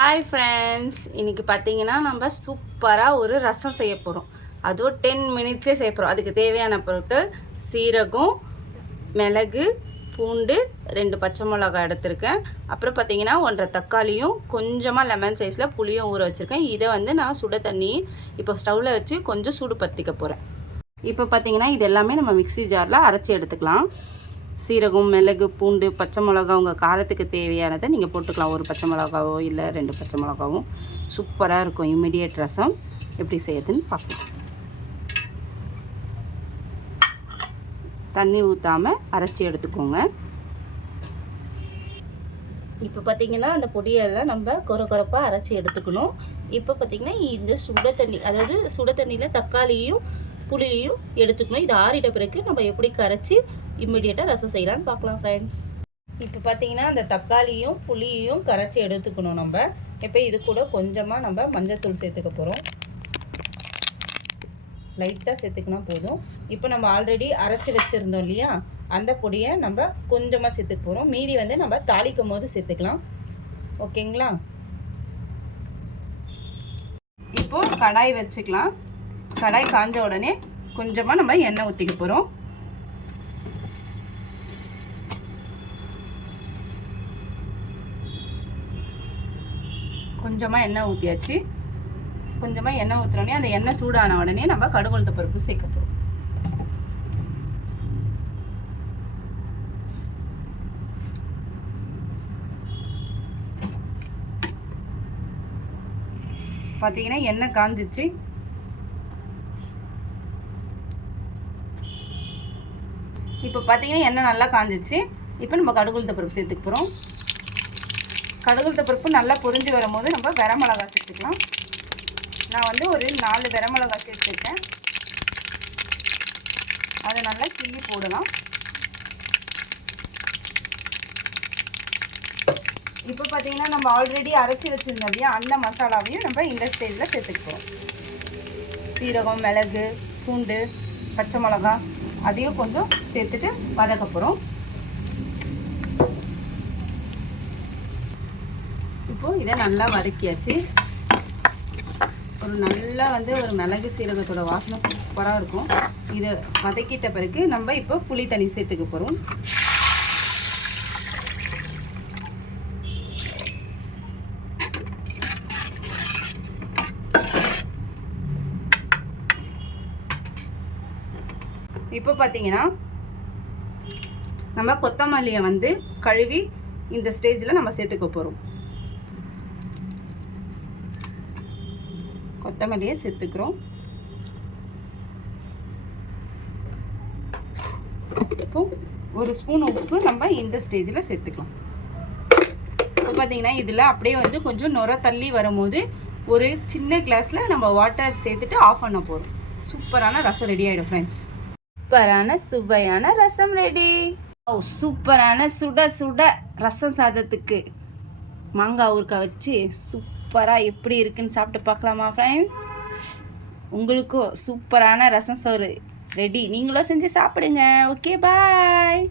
Hi friends, இன்றைக்கி பார்த்தீங்கன்னா நம்ம சூப்பராக ஒரு ரசம் செய்ய போகிறோம். அதுவும் 10 மினிட்ஸே செய்ய போகிறோம். அதுக்கு தேவையான பொருட்கள் சீரகம், மிளகு, பூண்டு, 2 பச்சை மிளகாய் எடுத்திருக்கேன். அப்புறம் பார்த்தீங்கன்னா 1.5 தக்காளியும் கொஞ்சமாக லெமன் சைஸில் புளியும் ஊற வச்சுருக்கேன். இதை நான் சுட தண்ணி இப்போ ஸ்டவ்வில் வச்சு கொஞ்சம் சூடு பற்றிக்க போகிறேன். இப்போ பார்த்தீங்கன்னா இது எல்லாமே நம்ம மிக்ஸி ஜாரில் அரைச்சி எடுத்துக்கலாம். சீரகம், மிளகு, பூண்டு, பச்சை மிளகா உங்கள் காரத்துக்கு தேவையானதை நீங்கள் போட்டுக்கலாம். ஒரு பச்சை மிளகாவோ இல்லை 2 பச்சை மிளகாவும் சூப்பராக இருக்கும். இம்மிடியேட் ரசம் எப்படி செய்யுதுன்னு பார்க்கலாம். தண்ணி ஊற்றாமல் அரைச்சி எடுத்துக்கோங்க. இப்போ பார்த்திங்கன்னா அந்த பொடியெல்லாம் நம்ம கொரப்பாக அரைச்சி எடுத்துக்கணும். இப்போ பார்த்திங்கன்னா இந்த சுட தண்ணி, அதாவது சுட தண்ணியில் தக்காளியும் புளியையும் எடுத்துக்கணும். இது ஆறிட்ட பிறகு நம்ம எப்படி கரைச்சி இம்மிடியேட்டாக ரசம் செய்யலான்னு பார்க்கலாம் ஃப்ரெண்ட்ஸ். இப்போ பார்த்தீங்கன்னா அந்த தக்காளியும் புளியையும் கரைச்சி எடுத்துக்கணும் நம்ம. இப்போ இது கூட கொஞ்சமாக நம்ம மஞ்சள்தூள் சேர்த்துக்க போகிறோம். லைட்டாக சேர்த்துக்கினா போதும். இப்போ நம்ம ஆல்ரெடி அரைச்சி வச்சுருந்தோம் இல்லையா, அந்த பொடியை நம்ம கொஞ்சமாக சேர்த்துக்க போகிறோம். மீதி நம்ம தாளிக்கும் போது சேர்த்துக்கலாம். ஓகேங்களா? இப்போது கடாய் வச்சுக்கலாம். கடாய் காஞ்ச உடனே கொஞ்சமாக நம்ம எண்ணெய் ஊற்றிக்க போகிறோம். கொஞ்சமாக எண்ணெய் ஊற்றியாச்சு. கொஞ்சமாக எண்ணெய் ஊற்றுனோடனே அந்த எண்ணெய் சூடான உடனே நம்ம கடுகு உளுத்தம் பருப்பு சேர்க்க போகிறோம். பார்த்தீங்கன்னா எண்ணெய் காஞ்சிச்சு. இப்போ பார்த்தீங்கன்னா எண்ணெய் நல்லா காஞ்சிச்சு. இப்போ நம்ம கடுகு உளுத்தம் பருப்பு சேர்த்துக்க போகிறோம். கடுகு உளுத்தம் பருப்பு நல்லா பொரிஞ்சு வரும்போது நம்ம வரமிளகாய் சேர்த்துக்கலாம். நான் ஒரு 4 வரமிளகாய் சேர்த்துருக்கேன். அதை நல்லா கிள்ளி போடலாம். இப்போ பார்த்தீங்கன்னா நம்ம ஆல்ரெடி அரைச்சி வச்சுருந்தோம் இல்லையா, அந்த மசாலாவையும் நம்ம இந்த ஸ்டேஜில் சேர்த்துக்க போகிறோம். சீரகம், மிளகு, பூண்டு, பச்சை மிளகாய் அதையும் கொஞ்சம் சேர்த்துட்டு வதக்க போகிறோம். இப்போது இதை நல்லா வதக்கியாச்சு. ஒரு நல்லா ஒரு மிளகு சீரகத்தோட வாசனை சூப்பராக இருக்கும். இதை வதக்கிட்ட பிறகு நம்ம இப்போ புளி தண்ணி சேர்த்துக்க போகிறோம். இப்போ பார்த்தீங்கன்னா நம்ம கொத்தமல்லியை கழுவி இந்த ஸ்டேஜில் நம்ம சேர்த்துக்க போகிறோம். கொத்தமல்லியை சேர்த்துக்கிறோம். இப்போ 1 ஸ்பூன் உப்பு நம்ம இந்த ஸ்டேஜில் சேர்த்துக்கலாம். இப்போ பார்த்தீங்கன்னா இதில் அப்படியே கொஞ்சம் நுர தள்ளி வரும்போது ஒரு சின்ன கிளாஸில் நம்ம வாட்டர் சேர்த்துட்டு ஆஃப் பண்ண போகிறோம். சூப்பரான ரசம் ரெடி ஆகிடும் ஃப்ரெண்ட்ஸ். சூப்பரான சுவையான ரசம் ரெடி. சூப்பரான சுட சுட ரசம் சாதத்துக்கு மாங்காய் ஊறுகாய் வச்சு சூப்பராக எப்படி இருக்குன்னு சாப்பிட்டு பார்க்கலாமா ஃப்ரெண்ட்ஸ்? உங்களுக்கும் சூப்பரான ரசம் சோறு ரெடி. நீங்களும் செஞ்சு சாப்பிடுங்க. ஓகே, பாய்.